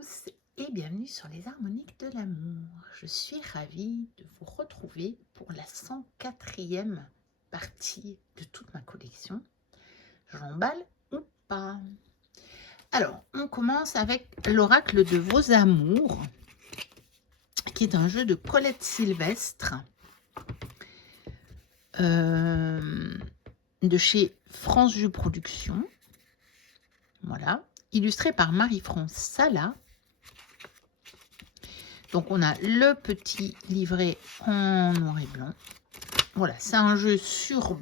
tous et bienvenue sur les harmoniques de l'amour. Je suis ravie de vous retrouver pour la 104e partie de toute ma collection. J'emballe ou pas? Alors, on commence avec l'oracle de vos amours, qui est un jeu de Colette Sylvestre, de chez France Jeux Productions. Voilà, illustré par Marie-France Sala. Donc, on a le petit livret en noir et blanc. Voilà, c'est un jeu sur,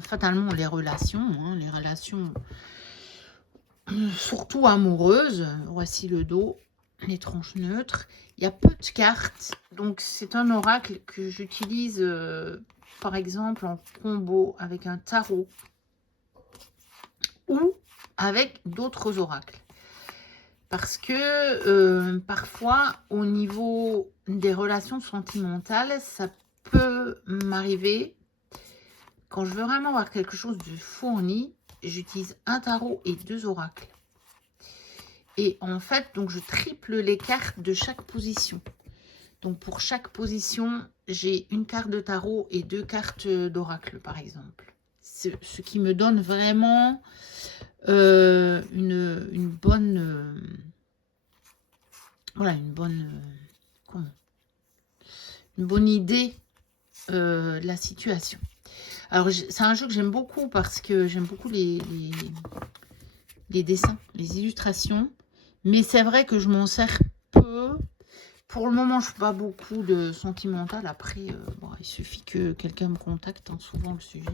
fatalement, les relations surtout amoureuses. Voici le dos, les tranches neutres. Il y a peu de cartes, donc c'est un oracle que j'utilise, par exemple, en combo avec un tarot ou avec d'autres oracles. Parce que parfois, au niveau des relations sentimentales, ça peut m'arriver, quand je veux vraiment avoir quelque chose de fourni, j'utilise un tarot et 2 oracles. Et en fait, donc je triple les cartes de chaque position. Donc pour chaque position, j'ai une carte de tarot et 2 cartes d'oracle, par exemple. Ce qui me donne vraiment une bonne... voilà, une bonne idée de la situation. Alors, c'est un jeu que j'aime beaucoup parce que j'aime beaucoup les dessins, les illustrations. Mais c'est vrai que je m'en sers peu. Pour le moment, je ne fais pas beaucoup de sentimental. Après, il suffit que quelqu'un me contacte. Souvent, le sujet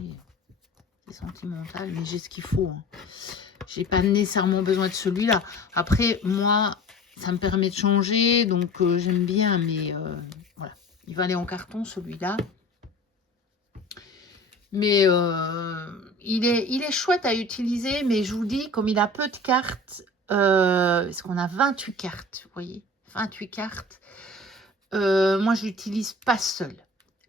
est sentimental, mais j'ai ce qu'il faut. Je n'ai pas nécessairement besoin de celui-là. Après, moi, ça me permet de changer. Donc, j'aime bien. Mais voilà, il va aller en carton, celui-là. Mais il est chouette à utiliser. Mais je vous dis, comme il a peu de cartes, parce qu'on a 28 cartes, vous voyez, 28 cartes. Moi, je l'utilise pas seul.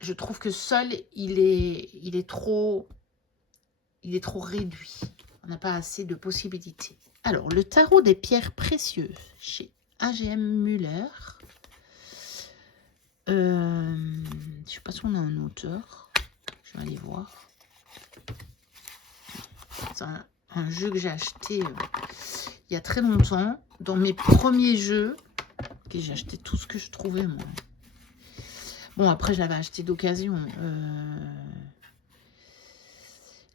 Je trouve que seul, il est trop réduit. On n'a pas assez de possibilités. Alors, le tarot des pierres précieuses chez A.G.M. Müller. Je ne sais pas si on a un auteur. Je vais aller voir. C'est un jeu que j'ai acheté il y a très longtemps. Dans mes premiers jeux. Okay, j'ai acheté tout ce que je trouvais, moi. Bon, après, je l'avais acheté d'occasion.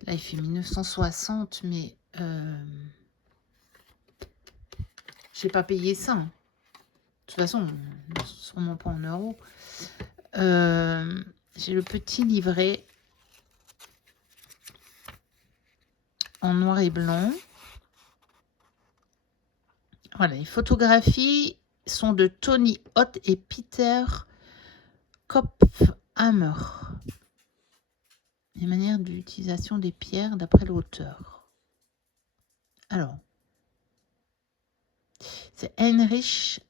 Là, il fait 1960, mais j'ai pas payé ça. De toute façon, sûrement pas en euros. J'ai le petit livret en noir et blanc. Voilà, les photographies sont de Tony Hott et Peter Kopfhammer. Les manières d'utilisation des pierres d'après l'auteur. Alors, c'est Heinrich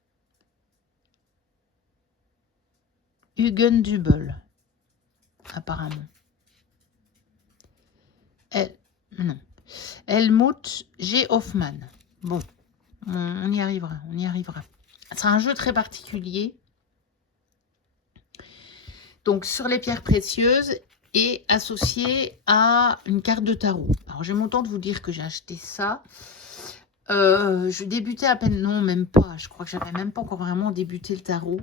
Hugendubel, apparemment. Non. Helmut G. Hoffmann. Bon, on y arrivera, on y arrivera. C'est un jeu très particulier. Donc, sur les pierres précieuses et associé à une carte de tarot. Alors, j'ai mon temps de vous dire que j'ai acheté ça. Je débutais à peine, non, même pas. Je crois que j'avais même pas encore vraiment débuté le tarot.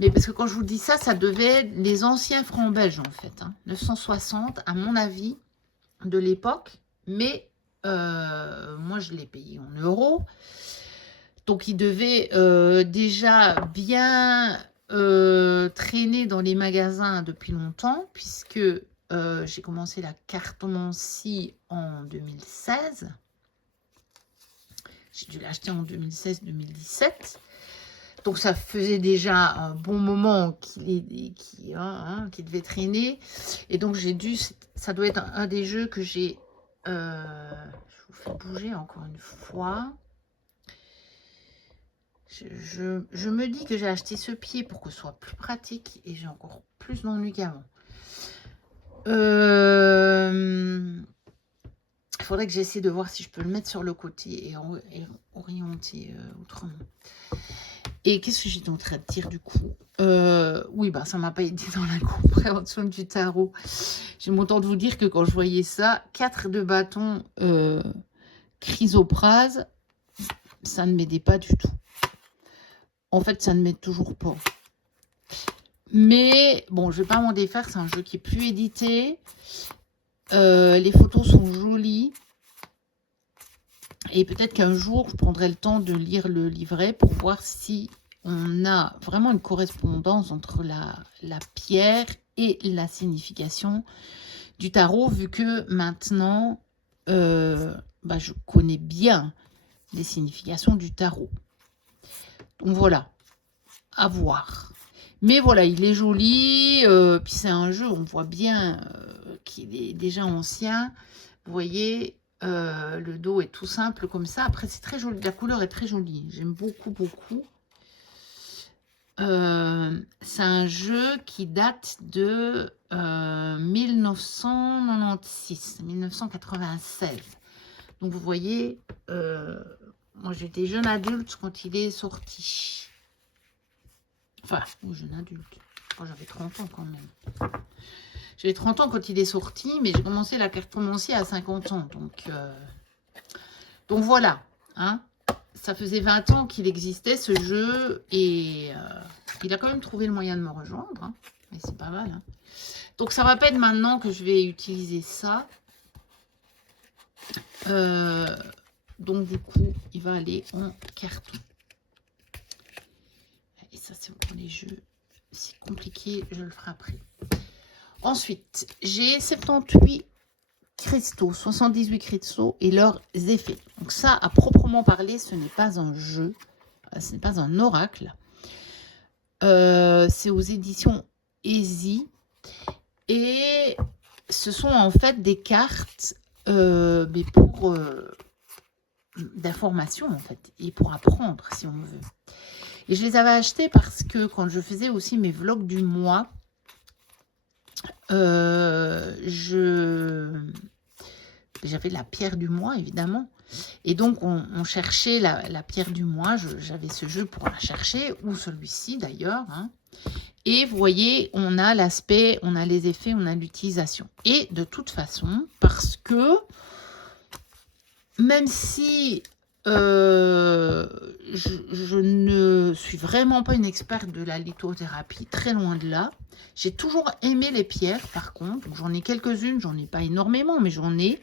Mais parce que quand je vous dis ça, ça devait être les anciens francs belges, en fait. 960, à mon avis, de l'époque. Mais moi, je l'ai payé en euros. Donc, il devait déjà bien traîner dans les magasins depuis longtemps, puisque j'ai commencé la cartomancie en 2016. J'ai dû l'acheter en 2016-2017. Donc, ça faisait déjà un bon moment qu'il devait traîner. Et donc, ça doit être un des jeux que j'ai... je vous fais bouger encore une fois. Je me dis que j'ai acheté ce pied pour que ce soit plus pratique. Et j'ai encore plus d'ennuis qu'avant. Il faudrait que j'essaie de voir si je peux le mettre sur le côté et orienter autrement. Et qu'est-ce que j'étais en train de dire du coup? Oui, bah ça m'a pas aidé dans la compréhension du tarot. J'ai montant de vous dire que quand je voyais ça, 4 de bâton chrysoprase, ça ne m'aidait pas du tout. En fait, ça ne m'aide toujours pas. Mais bon, je vais pas m'en défaire, c'est un jeu qui est plus édité. Les photos sont jolies. Et peut-être qu'un jour, je prendrai le temps de lire le livret pour voir si on a vraiment une correspondance entre la pierre et la signification du tarot, vu que maintenant, bah, je connais bien les significations du tarot. Donc voilà, à voir. Mais voilà, il est joli, puis c'est un jeu, on voit bien qu'il est déjà ancien. Vous voyez, le dos est tout simple comme ça. Après, c'est très joli, la couleur est très jolie. J'aime beaucoup, beaucoup. C'est un jeu qui date de 1996, 1996. Donc, vous voyez, moi, j'étais jeune adulte quand il est sorti. Enfin, jeune adulte. Moi, j'avais 30 ans quand même. J'avais 30 ans quand il est sorti, mais j'ai commencé la cartomancie à 50 ans. Donc voilà. Hein. Ça faisait 20 ans qu'il existait, ce jeu. Et il a quand même trouvé le moyen de me rejoindre. Hein. Et c'est pas mal. Hein. Donc ça va pas être maintenant que je vais utiliser ça. Donc du coup, il va aller en carton. Et ça, c'est pour les jeux. C'est compliqué, je le ferai après. Ensuite, j'ai 78 cristaux, 78 cristaux et leurs effets. Donc ça, à proprement parler, ce n'est pas un jeu, ce n'est pas un oracle. C'est aux éditions Easy. Et ce sont en fait des cartes mais pour d'information en fait, et pour apprendre si on veut. Et je les avais achetés parce que quand je faisais aussi mes vlogs du mois, j'avais la pierre du mois évidemment, et donc on cherchait la pierre du mois. J'avais ce jeu pour la chercher, ou celui-ci d'ailleurs, hein. Et vous voyez, on a l'aspect, on a les effets, on a l'utilisation. Et de toute façon, parce que même si je ne suis vraiment pas une experte de la lithothérapie, très loin de là, j'ai toujours aimé les pierres par contre. J'en ai quelques-unes, j'en ai pas énormément, mais j'en ai.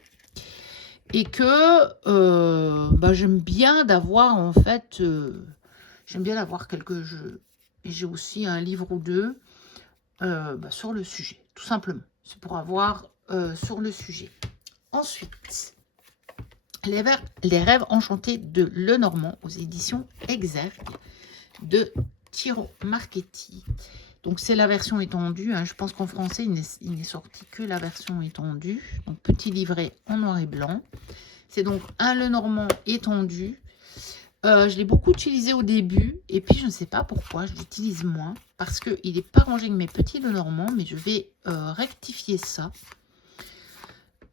Et que bah, j'aime bien d'avoir en fait, j'aime bien d'avoir quelques jeux. Et j'ai aussi un livre ou deux bah, sur le sujet, tout simplement. C'est pour avoir sur le sujet. Ensuite, les rêves enchantés de Lenormand aux éditions Exergue de Tiro Marchetti. Donc, c'est la version étendue. Hein. Je pense qu'en français, il n'est sorti que la version étendue. Donc, petit livret en noir et blanc. C'est donc un Lenormand étendu. Je l'ai beaucoup utilisé au début. Et puis, je ne sais pas pourquoi, je l'utilise moins. Parce qu'il n'est pas rangé avec mes petits Lenormand. Mais je vais rectifier ça.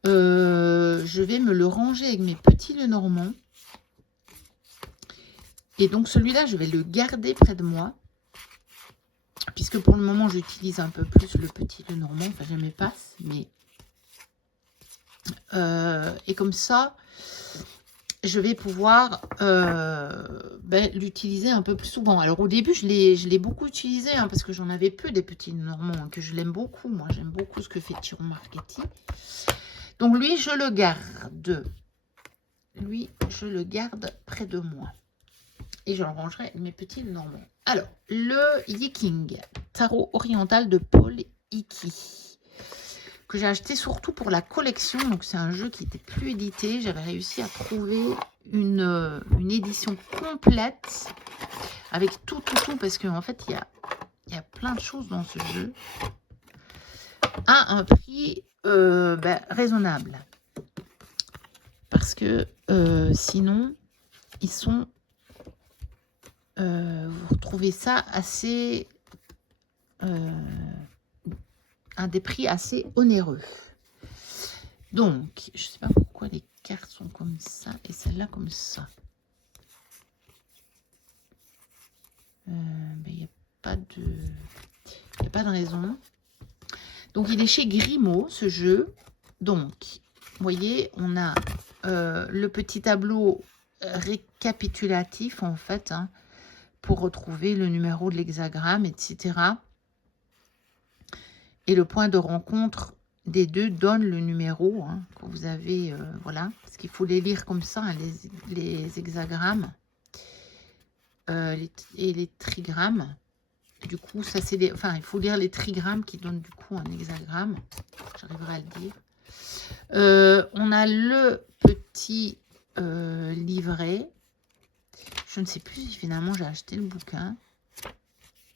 Je vais me le ranger avec mes petits Lenormand. Et donc, celui-là, je vais le garder près de moi. Puisque pour le moment, j'utilise un peu plus le petit Lenormand. Enfin, je me passe. Mais... et comme ça, je vais pouvoir l'utiliser un peu plus souvent. Alors, au début, je l'ai beaucoup utilisé. Hein, parce que j'en avais peu des petits Lenormand. Hein, que je l'aime beaucoup. Moi, j'aime beaucoup ce que fait Tiro Marchetti. Donc, lui, je le garde. Lui, je le garde près de moi. Et je le rangerai avec mes petits Lenormand. Alors, le Yiking, tarot oriental de Paul Hickey, que j'ai acheté surtout pour la collection. Donc, c'est un jeu qui n'était plus édité. J'avais réussi à trouver une édition complète avec tout, parce qu'en fait, il y a plein de choses dans ce jeu à un prix raisonnable. Parce que sinon, ils sont... vous retrouvez ça assez... à des prix assez onéreux. Donc, je ne sais pas pourquoi les cartes sont comme ça et celle-là comme ça. Il n'y a pas de raison. Donc, il est chez Grimaud, ce jeu. Donc, vous voyez, on a le petit tableau récapitulatif, en fait, hein, pour retrouver le numéro de l'hexagramme, etc. Et le point de rencontre des deux donne le numéro hein, que vous avez, voilà. Parce qu'il faut les lire comme ça, hein, les hexagrammes et les trigrammes. Du coup, ça c'est des... Enfin, il faut lire les trigrammes qui donnent du coup un hexagramme. J'arriverai à le dire. On a le petit livret. Je ne sais plus si finalement j'ai acheté le bouquin.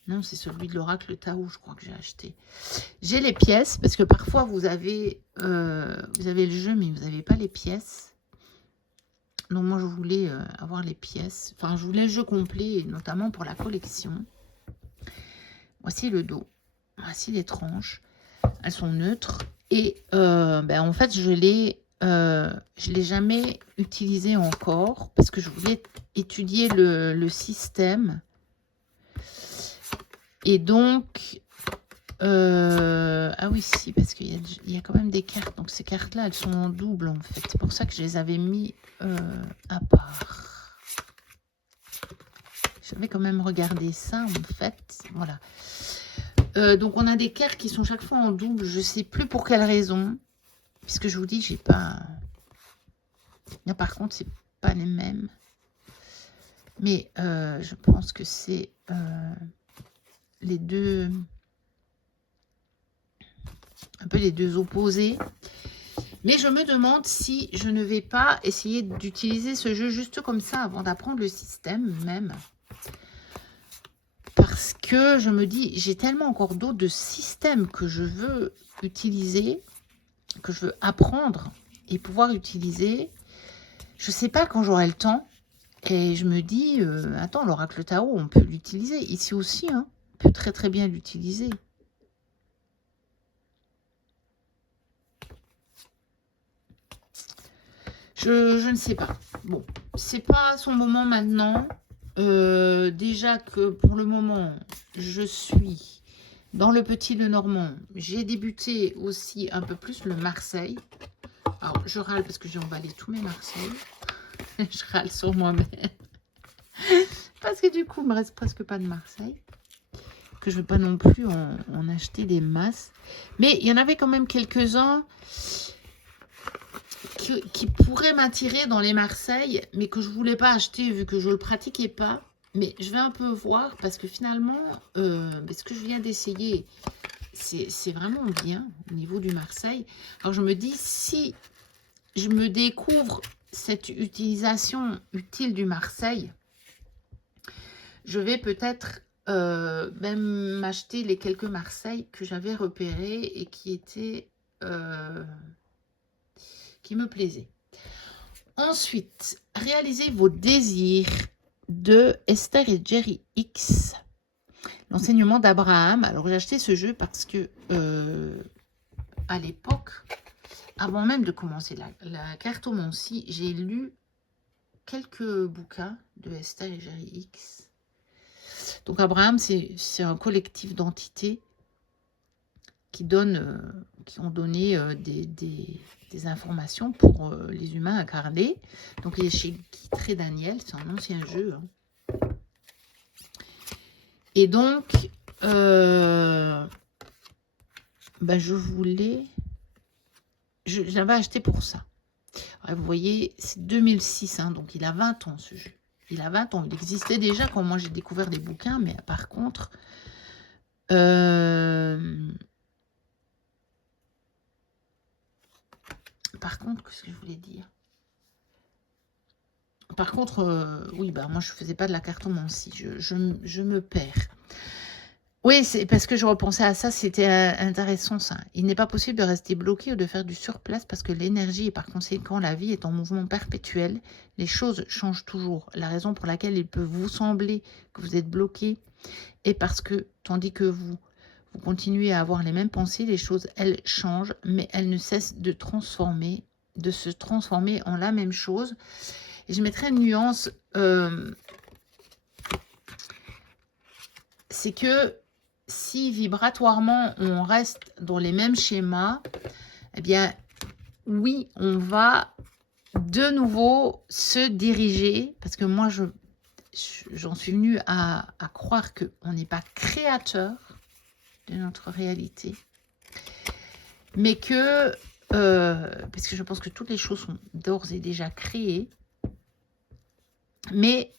Non, c'est celui de l'oracle Tao, je crois que j'ai acheté. J'ai les pièces, parce que parfois vous avez le jeu, mais vous n'avez pas les pièces. Donc moi, je voulais avoir les pièces. Enfin, je voulais le jeu complet, notamment pour la collection. Voici le dos. Voici les tranches. Elles sont neutres. Et en fait, je l'ai jamais utilisé encore, parce que je voulais étudier le système. Et donc, ah oui, si, parce qu'il y a quand même des cartes. Donc, ces cartes-là, elles sont en double, en fait. C'est pour ça que je les avais mis à part. J'avais quand même regardé ça, en fait. Voilà. Donc, on a des cartes qui sont chaque fois en double. Je ne sais plus pour quelle raison. Puisque je vous dis, j'ai pas... Là, par contre, c'est pas les mêmes. Mais je pense que c'est... les deux, un peu les deux opposés. Mais je me demande si je ne vais pas essayer d'utiliser ce jeu juste comme ça avant d'apprendre le système même. Parce que je me dis, j'ai tellement encore d'autres systèmes que je veux utiliser, que je veux apprendre et pouvoir utiliser. Je ne sais pas quand j'aurai le temps. Et je me dis, attends, l'oracle Tao, on peut l'utiliser. Ici aussi, hein. Peut très très bien l'utiliser. Je ne sais pas. Bon, c'est pas son moment maintenant. Déjà que pour le moment, je suis dans le petit Lenormand. J'ai débuté aussi un peu plus le Marseille. Alors, je râle parce que j'ai emballé tous mes Marseille. Je râle sur moi-même. Parce que du coup, il me reste presque pas de Marseille. Que je ne veux pas non plus en acheter des masses. Mais il y en avait quand même quelques-uns qui pourraient m'attirer dans les Marseille, mais que je ne voulais pas acheter vu que je ne le pratiquais pas. Mais je vais un peu voir parce que finalement, ce que je viens d'essayer, c'est vraiment bien au niveau du Marseille. Alors je me dis, si je me découvre cette utilisation utile du Marseille, je vais peut-être... même m'acheter les quelques Marseille que j'avais repérés et qui étaient qui me plaisaient. Ensuite, réalisez vos désirs de Esther et Jerry X. L'enseignement d'Abraham. Alors j'ai acheté ce jeu parce que à l'époque, avant même de commencer la cartomancie, j'ai lu quelques bouquins de Esther et Jerry X. Donc Abraham, c'est un collectif d'entités qui ont donné des informations pour les humains incarnés. Donc il est chez Guy Daniel, c'est un ancien jeu. Hein. Et donc, je voulais... Je l'avais acheté pour ça. Alors, vous voyez, c'est 2006, hein, donc il a 20 ans ce jeu. Il a 20 ans. Il existait déjà quand moi j'ai découvert des bouquins, mais par contre, qu'est-ce que je voulais dire? Par contre, oui, moi je faisais pas de la cartomancie. Je me perds. Oui, c'est parce que je repensais à ça, c'était intéressant ça. Il n'est pas possible de rester bloqué ou de faire du surplace parce que l'énergie et par conséquent la vie est en mouvement perpétuel. Les choses changent toujours. La raison pour laquelle il peut vous sembler que vous êtes bloqué est parce que, tandis que vous continuez à avoir les mêmes pensées, les choses, elles changent, mais elles ne cessent de transformer de se transformer en la même chose. Et je mettrai une nuance, c'est que si vibratoirement on reste dans les mêmes schémas, eh bien oui, on va de nouveau se diriger, parce que moi j'en suis venue à croire qu'on n'est pas créateur de notre réalité, mais que, parce que je pense que toutes les choses sont d'ores et déjà créées, mais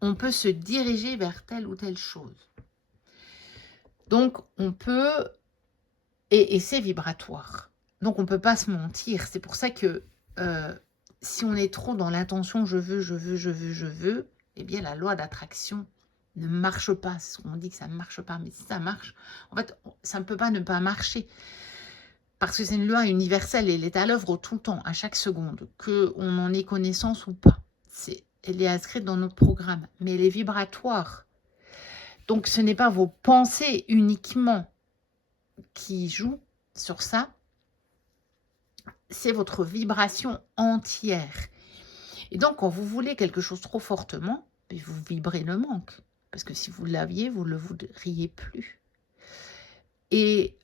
on peut se diriger vers telle ou telle chose. Donc, on peut, et c'est vibratoire. Donc, on ne peut pas se mentir. C'est pour ça que si on est trop dans l'intention, je veux, eh bien, la loi d'attraction ne marche pas. On dit que ça ne marche pas, mais si ça marche, en fait, ça ne peut pas ne pas marcher. Parce que c'est une loi universelle et elle est à l'œuvre tout le temps, à chaque seconde, qu'on en ait connaissance ou pas. Elle est inscrite dans notre programme, mais elle est vibratoire. Donc, ce n'est pas vos pensées uniquement qui jouent sur ça, c'est votre vibration entière. Et donc, quand vous voulez quelque chose trop fortement, vous vibrez le manque. Parce que si vous l'aviez, vous ne le voudriez plus. Et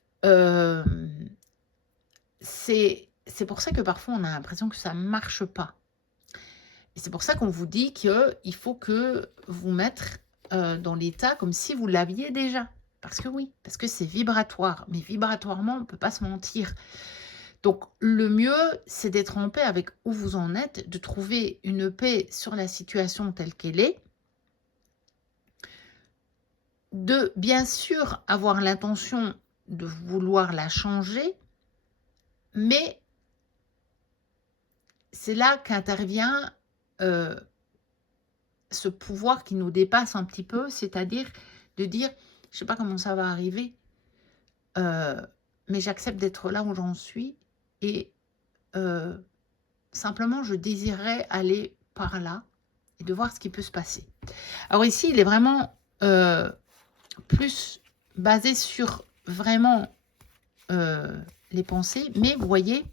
c'est pour ça que parfois, on a l'impression que ça ne marche pas. Et c'est pour ça qu'on vous dit qu'il faut que vous mettre dans l'état comme si vous l'aviez déjà. Parce que oui, parce que c'est vibratoire. Mais vibratoirement, on ne peut pas se mentir. Donc, le mieux, c'est d'être en paix avec où vous en êtes, de trouver une paix sur la situation telle qu'elle est, de bien sûr avoir l'intention de vouloir la changer, mais c'est là qu'intervient ce pouvoir qui nous dépasse un petit peu, c'est-à-dire de dire, je ne sais pas comment ça va arriver, mais j'accepte d'être là où j'en suis et simplement je désirerais aller par là et de voir ce qui peut se passer. Alors ici, il est vraiment plus basé sur vraiment les pensées, mais vous voyez,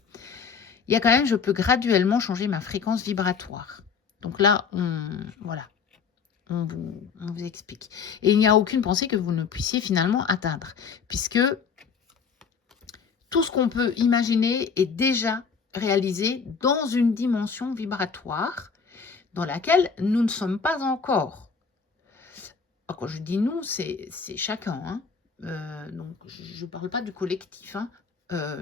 il y a quand même, je peux graduellement changer ma fréquence vibratoire. Donc là, voilà, on vous explique. Et il n'y a aucune pensée que vous ne puissiez finalement atteindre, puisque tout ce qu'on peut imaginer est déjà réalisé dans une dimension vibratoire dans laquelle nous ne sommes pas encore. Alors, quand je dis nous, c'est chacun. Hein. Donc, je ne parle pas du collectif. Hein.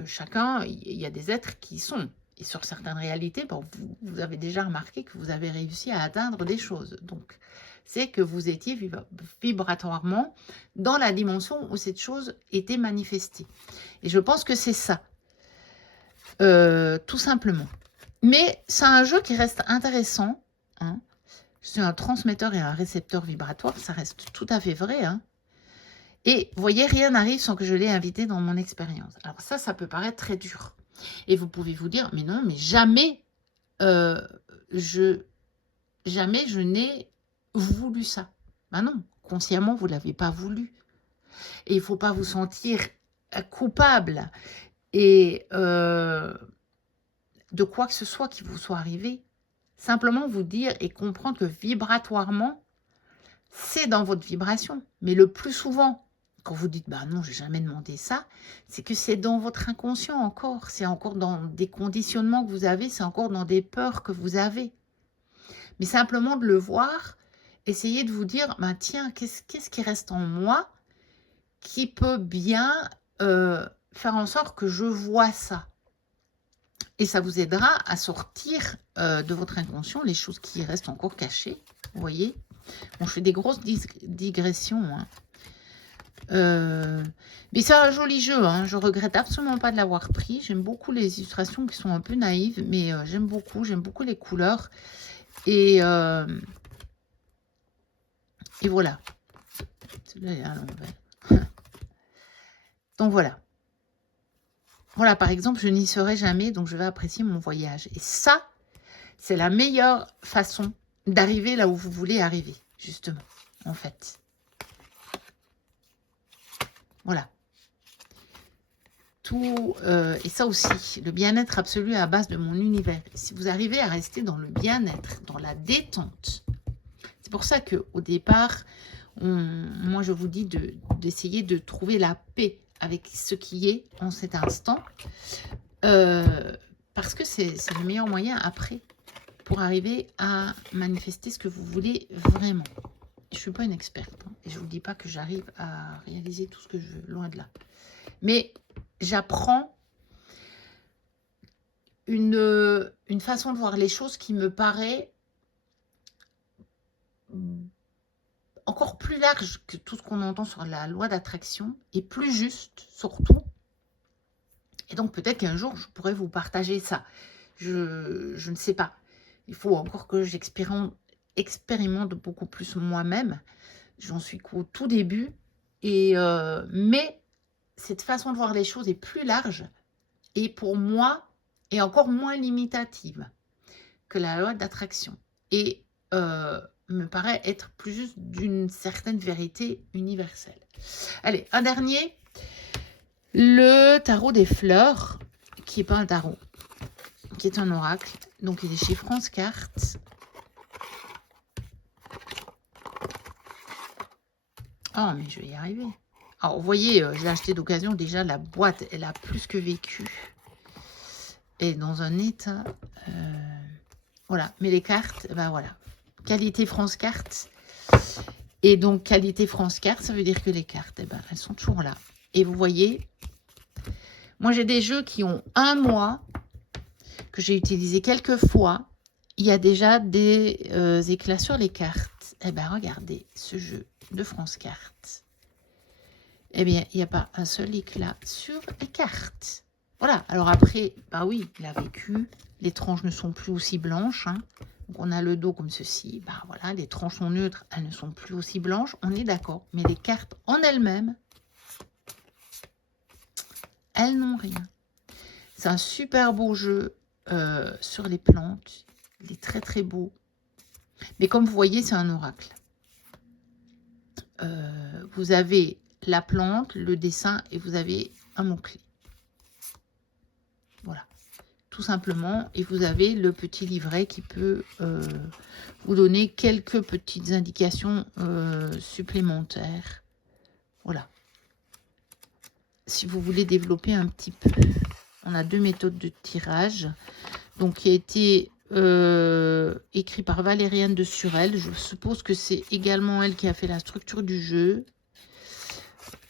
Chacun, il y a des êtres qui sont. Et sur certaines réalités, bon, vous avez déjà remarqué que vous avez réussi à atteindre des choses. Donc, c'est que vous étiez vibratoirement dans la dimension où cette chose était manifestée. Et je pense que c'est ça. Tout simplement. Mais c'est un jeu qui reste intéressant. Hein. Je suis un transmetteur et un récepteur vibratoire, ça reste tout à fait vrai. Hein. Et vous voyez, rien n'arrive sans que je l'ai invité dans mon expérience. Alors ça peut paraître très dur. Et vous pouvez vous dire, mais non, mais jamais je n'ai voulu ça. Ben non, consciemment, vous ne l'avez pas voulu. Et il ne faut pas vous sentir coupable et de quoi que ce soit qui vous soit arrivé. Simplement vous dire et comprendre que vibratoirement, c'est dans votre vibration. Mais le plus souvent, quand vous dites, bah non, je n'ai jamais demandé ça, c'est que c'est dans votre inconscient encore. C'est encore dans des conditionnements que vous avez, c'est encore dans des peurs que vous avez. Mais simplement de le voir, essayez de vous dire, bah tiens, qu'est-ce qui reste en moi qui peut bien faire en sorte que je vois ça. Et ça vous aidera à sortir de votre inconscient les choses qui restent encore cachées. Vous voyez, bon, je fais des grosses digressions. Hein. Mais c'est un joli jeu. Hein. Je regrette absolument pas de l'avoir pris. J'aime beaucoup les illustrations qui sont un peu naïves, mais j'aime beaucoup les couleurs. Et voilà. Celui-là est à l'envers. Donc voilà. Voilà, par exemple, je n'y serai jamais, donc je vais apprécier mon voyage. Et ça, c'est la meilleure façon d'arriver là où vous voulez arriver, justement, en fait. Voilà. tout, et ça aussi, le bien-être absolu à la base de mon univers. Si vous arrivez à rester dans le bien-être, dans la détente, c'est pour ça qu'au départ, moi je vous dis d'essayer de trouver la paix avec ce qui est en cet instant, parce que c'est le meilleur moyen après pour arriver à manifester ce que vous voulez vraiment. Je ne suis pas une experte, hein, et je ne vous dis pas que j'arrive à réaliser tout ce que je veux, loin de là. Mais j'apprends une façon de voir les choses qui me paraît encore plus large que tout ce qu'on entend sur la loi d'attraction, et plus juste surtout. Et donc peut-être qu'un jour je pourrais vous partager ça. Je ne sais pas. Il faut encore que j'expérimente beaucoup plus moi-même. J'en suis qu'au tout début. Mais cette façon de voir les choses est plus large et pour moi est encore moins limitative que la loi d'attraction. Et me paraît être plus juste d'une certaine vérité universelle. Allez, un dernier. Le tarot des fleurs, qui n'est pas un tarot, qui est un oracle. Donc, il est chez France Cartes. Oh, mais je vais y arriver. Alors, vous voyez, je l'ai acheté d'occasion. Déjà, la boîte, elle a plus que vécu. Et dans un état... voilà. Mais les cartes, ben voilà. Qualité France Cartes. Et donc, qualité France Cartes, ça veut dire que les cartes, eh ben, elles sont toujours là. Et vous voyez, moi, j'ai des jeux qui ont 1 mois, que j'ai utilisé quelques fois. Il y a déjà des éclats sur les cartes. Eh bien, regardez, ce jeu de France Cartes. Eh bien, il n'y a pas un seul éclat sur les cartes. Voilà. Alors après, bah oui, il a vécu. Les tranches ne sont plus aussi blanches. Hein. Donc, on a le dos comme ceci. Bah voilà, les tranches sont neutres. Elles ne sont plus aussi blanches. On est d'accord. Mais les cartes en elles-mêmes, elles n'ont rien. C'est un super beau jeu sur les plantes. Il est très très beau. Mais comme vous voyez, c'est un oracle. Vous avez la plante, le dessin et vous avez un mot-clé. Voilà. Tout simplement. Et vous avez le petit livret qui peut vous donner quelques petites indications supplémentaires. Voilà. Si vous voulez développer un petit peu. On a 2 méthodes de tirage. Donc, qui a été écrit par Valériane de Surelle. Je suppose que c'est également elle qui a fait la structure du jeu.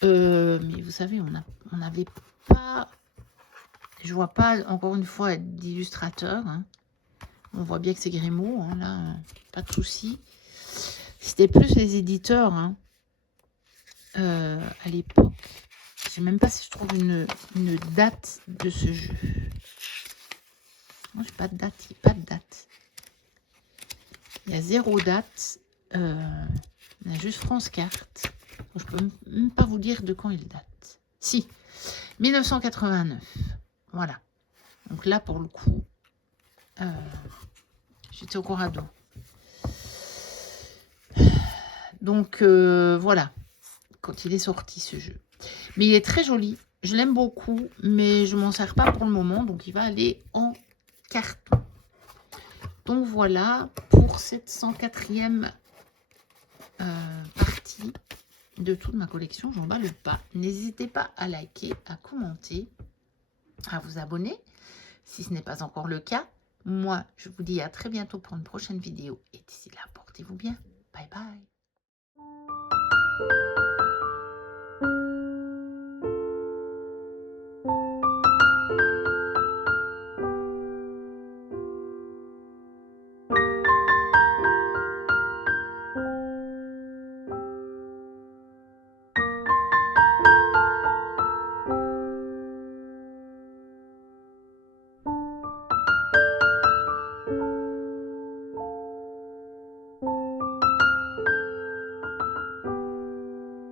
Mais vous savez, on n'avait pas... Je vois pas, encore une fois, d'illustrateur. Hein. On voit bien que c'est Grimaud. Hein, là, pas de souci. C'était plus les éditeurs hein, à l'époque. Je ne sais même pas si je trouve une date de ce jeu. Non, j'ai pas de date. Il n'y a pas de date. Il y a 0 date. Il y a juste France Cartes. Je peux même pas vous dire de quand il date. Si, 1989. Voilà. Donc là, pour le coup, j'étais au Corrado. Donc, voilà. Quand il est sorti, ce jeu. Mais il est très joli. Je l'aime beaucoup, mais je m'en sers pas pour le moment. Donc, il va aller en carton. Donc, voilà pour cette 104e partie de toute ma collection. J'en bats le pas. N'hésitez pas à liker, à commenter, à vous abonner si ce n'est pas encore le cas. Moi, je vous dis à très bientôt pour une prochaine vidéo. Et d'ici là, portez-vous bien. Bye bye.